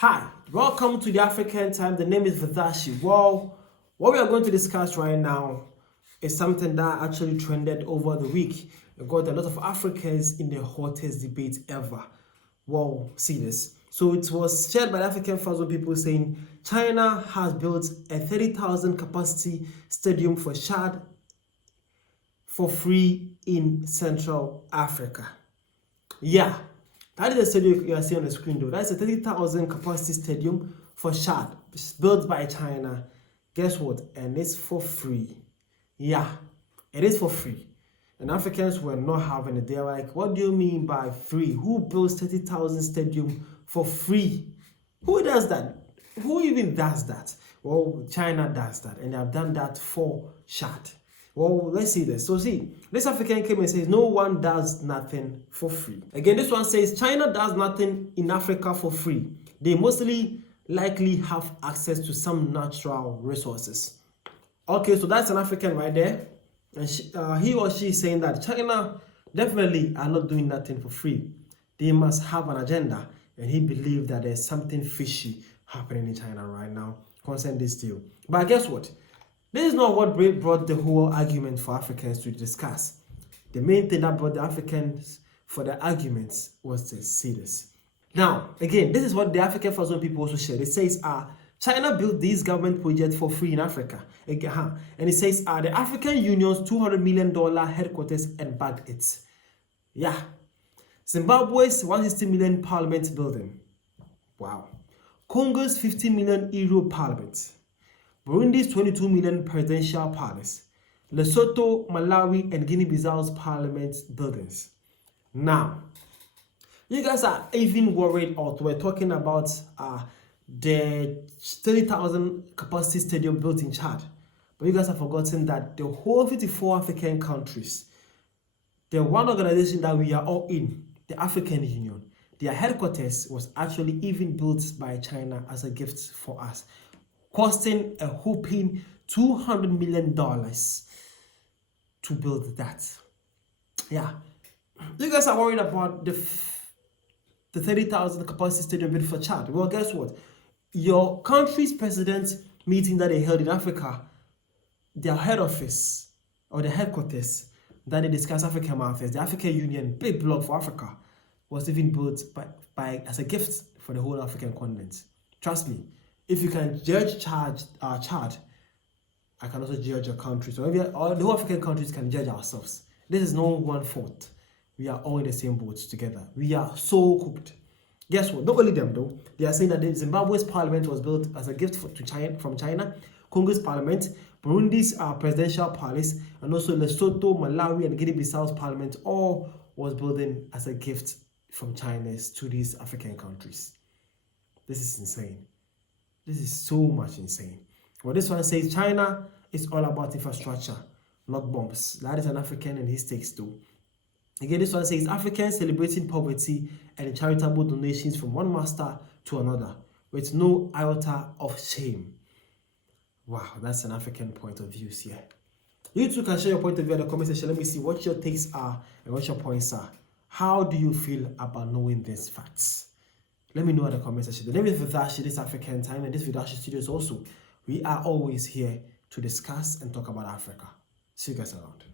Hi, welcome to the African Time. The name is Vadashi. Well, what we are going to discuss right now is something that actually trended over the week. We got a lot of Africans in the hottest debate ever. Well, see this. So it was shared by the African Thousand people saying China has built a 30,000 capacity stadium for Chad for free in Central Africa. Yeah, that is the stadium you are seeing on the screen though. That's a 30,000 capacity stadium for Chad. It's built by China. Guess what? And it's for free. Yeah, it is for free. And Africans were not having it. They're like, what do you mean by free? Who builds 30,000 stadium for free? Who does that? Who even does that? Well, China does that, and they have done that for Chad. Well, let's see this. So see, this African came and says, no one does nothing for free. Again, this one says, China does nothing in Africa for free. They mostly likely have access to some natural resources. Okay, so that's an African right there. And he or she is saying that China definitely are not doing nothing for free. They must have an agenda. And he believed that there's something fishy happening in China right now concerning this deal. But guess what? This is not what brought the whole argument for Africans to discuss. The main thing that brought the Africans for the arguments was to see this. Now, again, this is what the African Thousand people also shared. It says, China built these government projects for free in Africa. And it says, the African Union's $200 million headquarters and backed it. Yeah. Zimbabwe's 160 million parliament building. Wow. Congo's 50 million euro parliament. Burundi's 22 million presidential palace. Lesotho, Malawi, and Guinea-Bissau's parliament buildings. Now, you guys are even worried, or we're talking about the 30,000 capacity stadium built in Chad. But you guys have forgotten that the whole 54 African countries, the one organization that we are all in, the African Union, their headquarters was actually even built by China as a gift for us, costing a whopping $200 million to build that. Yeah. You guys are worried about the 30,000 capacity stadium built for Chad. Well, guess what? Your country's president meeting that they held in Africa, their head office or the headquarters that they discuss African affairs, the African Union, big bloc for Africa, was even built by as a gift for the whole African continent. Trust me, if you can judge Chad, I can also judge your country. So the whole African countries can judge ourselves. This is no one fault. We are all in the same boat together. We are so cooked. Guess what? Not only them though. They are saying that the Zimbabwe's parliament was built as a gift from China, Congo's parliament, Burundi's presidential palace, and also Lesotho, Malawi, and Guinea-Bissau's parliament all was building as a gift from China to these African countries. This is insane. This is so much insane. Well, this one says China is all about infrastructure, not bombs. That is an African and his takes too. Again, this one says Africans celebrating poverty and charitable donations from one master to another with no iota of shame. Wow, that's an African point of view here. You too can share your point of view in the comment section. Let me see what your takes are and what your points are. How do you feel about knowing these facts? Let me know in the comment section. The name is Vidashi, this African Time, and this Vidashi Studios also. We are always here to discuss and talk about Africa. See you guys around.